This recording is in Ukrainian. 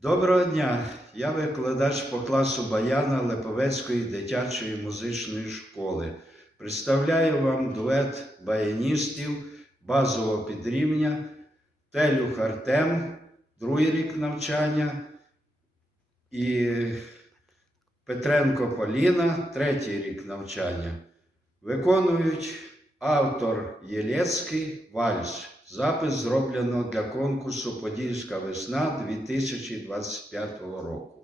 Доброго дня! Я викладач по класу баяна Липовецької дитячої музичної школи. Представляю вам дует баяністів базового підрівня Телюх Артем, другий рік навчання, і Петренко Поліна, третій рік навчання. Виконують автор Єлецький вальс. Запис зроблено для конкурсу «Подільська весна» 2025 року.